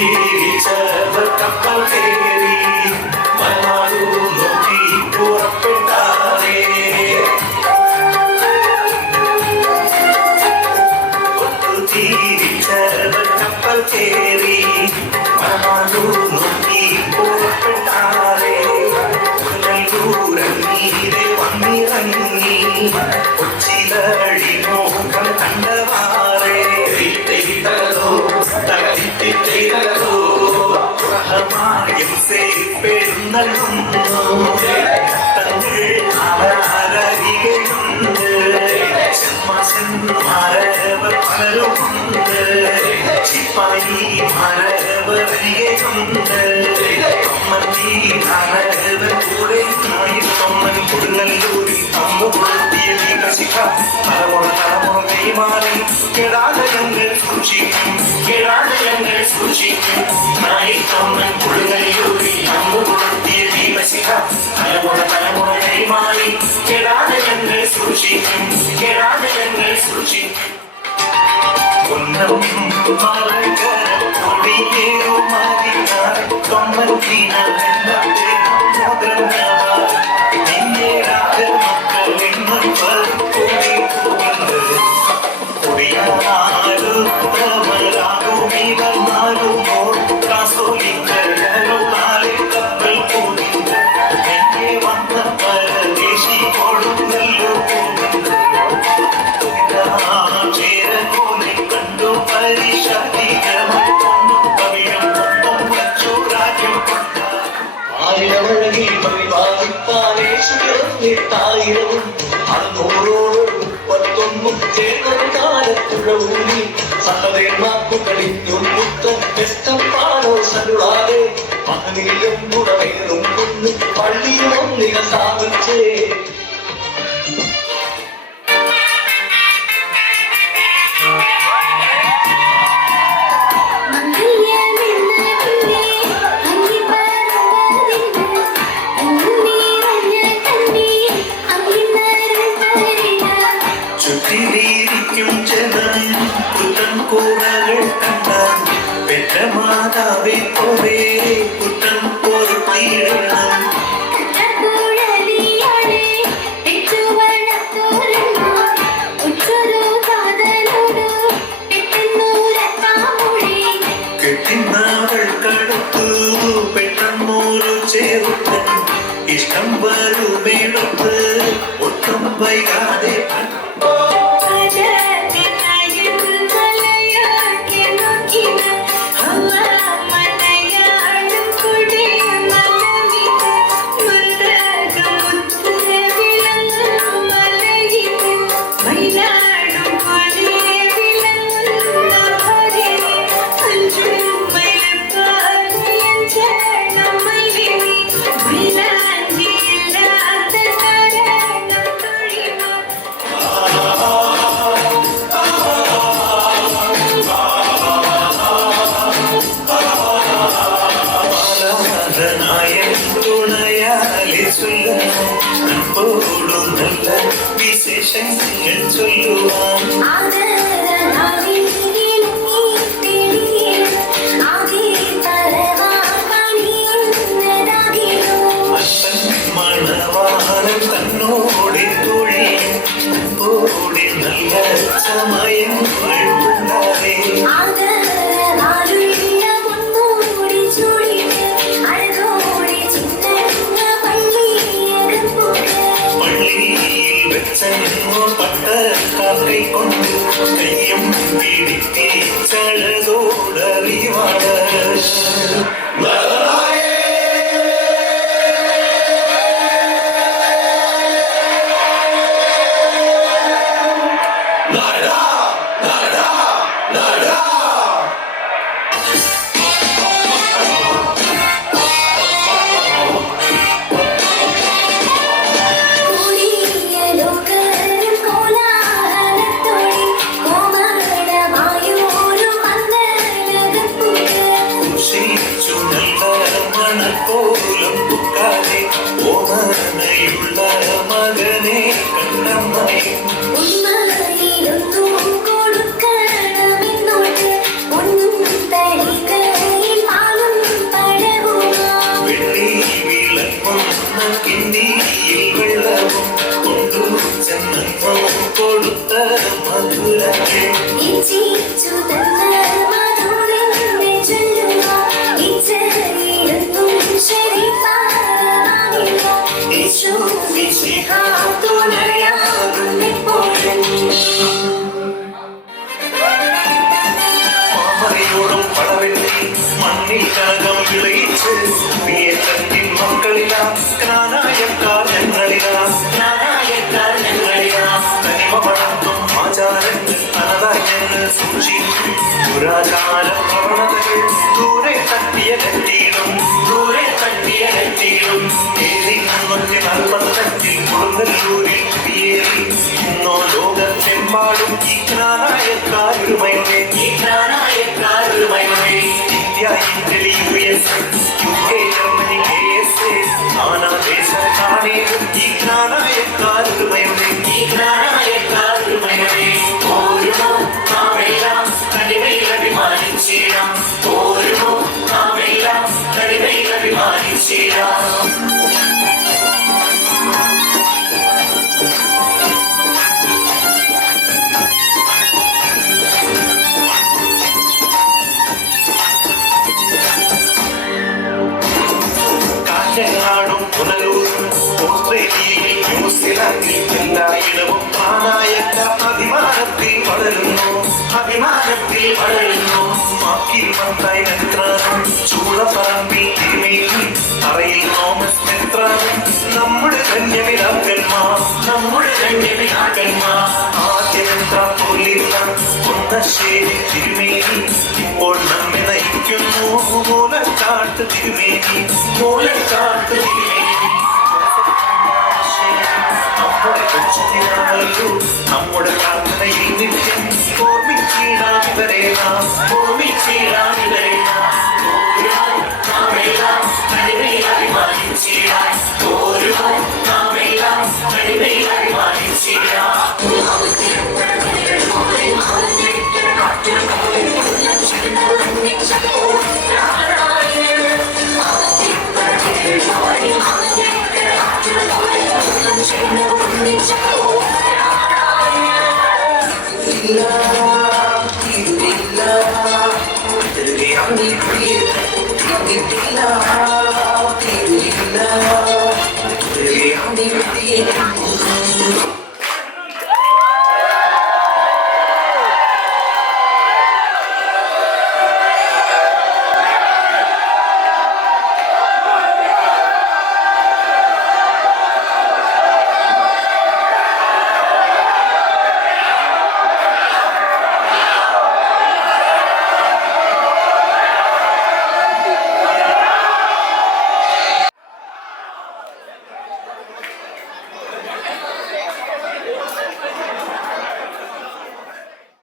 ജീവിച്ചവർ കപ്പൽ കയറി മലനാടു നോക്കി പുറപ്പെട്ടാറേ. ജീവിച്ചവർ കപ്പൽ കയറി മലനാടു നോക്കി പുറപ്പെട്ടാറേ. നീരെ വന്നിറങ്ങി കൊച്ചിലടി മോഹം കണ്ടവാറേ. പെരുന്നള്ളുന്നു ആരാധികയുണ്ട് ചെന്മാരവർ പലരുമുണ്ട് ചിപ്പായി മരവരികയുണ്ട് തൊമ്മന്തി മരവർ കൂടെ തൊമ്മൻ കൊടുങ്ങല്ലൂരിൽ അമ്പുകൊളുത്തിയ വികസിക്ക തലമുറ തലമുറ കൈമാറി കേടാലയങ്ങൾ സൂക്ഷിക്കും കേടാലയങ്ങൾ സൂക്ഷിക്കും നായി തൊമ്മൻ കൊടുങ്ങല്ലൂരിൽ അമ്പുകൊളുത്തിയ വികസിക്ക തലമുറ തലമുറ കൈമാറി കേടാലയങ്ങൾ സൂക്ഷിക്കും കേടാലയങ്ങൾ സൂക്ഷിക്കും. പൊന്നം മലകര കൊടിയേറുമാരി തൊമ്മൻ കീന ായിരവും അറുന്നൂറോട് 31 ചേർന്ന കാലത്തുഴവൂരി സന്നദ്ധേർമാക്കുകളിഞ്ഞും പുത്തൻ വെസ്റ്റപ്പാടോ സരുളാതെ മകനിലും പുറമേറും കുന്ന് പള്ളിയും ഒന്നിക സ്ഥാപിച്ചേ. മാതാവേ പോവേ കുട്ടൻ പൊറുത്തിയിടണം കെട്ടിനാവൾ കടുത്തു പെട്ടെന്നൂരു ചേർത്തൻ ഇഷ്ടം വരുമെടുത്ത് ഒട്ടും വൈകാതെ വിശേഷങ്ങൾ ചൊല്ലുവാൻ മണവാളം തന്നോടെ തൊഴിയോടെ നല്ല സമയങ്ങൾ ഉണ്ടാവേ. പട്ടക്കാക്കൈ കൊണ്ട് കയ്യം പിടിത്തി ചഴതോടറിവാണ് മണ്ണിൽ കനകം വിളയിച്ച് വിയത്തത്തിൻ മക്കളിലാ ജ്ഞാനായക്കാർ ഞങ്ങളിലാ തനിമ വളർത്തും ആചാരങ്ങൾ തനതായി ഞങ്ങൾ സൂക്ഷിക്കും പുരാകാല പ്രവണതകൾ ദൂരെ തട്ടിയകറ്റിയിടും ഏതി 345 കൊടുങ്ങല്ലൂരിൽ കുടിയേറി ഇന്നോ ലോകത്തെമ്പാടും ഈ ജ്ഞാനായക്കാരൊരുമയുടെ India Italy US UK Germany KSA നാനാദേശത്താണേലും ഈ ജ്ഞാനായക്കാരൊരുമയുടെ ഓരുമോ നാമെല്ലാം കടിമയിൽ അഭിമാനിച്ചിടാം ഓരുമോ നാമെല്ലാം കടിമയിൽ അഭിമാനിച്ചിടാം കാഞ്ഞങ്ങാടും പുനലൂരും ഓസ്ട്രേലിയയിൽ ന്യൂസിലാൻഡിൽ എല്ലായിടവും നാനായക്ക അഭിമാനത്തിൽ വളരുന്നു മാക്കിൽ മത്തായി മെത്രാനും ചൂളപ്പറമ്പിൽ തിരുമേനി അറയിൽ തോമസ് മെത്രാനും നമ്മുടെ ധന്യമിതാക്കന്മാർ ആദ്യമെത്രാപ്പോലിരുന്ന കുന്നശ്ശേരി തിരുമേനി ഇപ്പോൾ നമ്മെ നയിക്കുന്നു മൂലക്കാട്ട് തിരുമേനി നമ്മുടെ കൊച്ചുതിനാളല്ലോ നമ്മുടെ പ്രാർത്ഥനയിൽ നിത്യം ഓർമ്മിച്ചിടാം ഇവരെ നാം നാമെല്ലാം കടിമയിൽ അഭിമാനിച്ചിടാം നാമെല്ലാം കടിമയിൽ അഭിമാനിച്ചിടാം Alhamdulillah,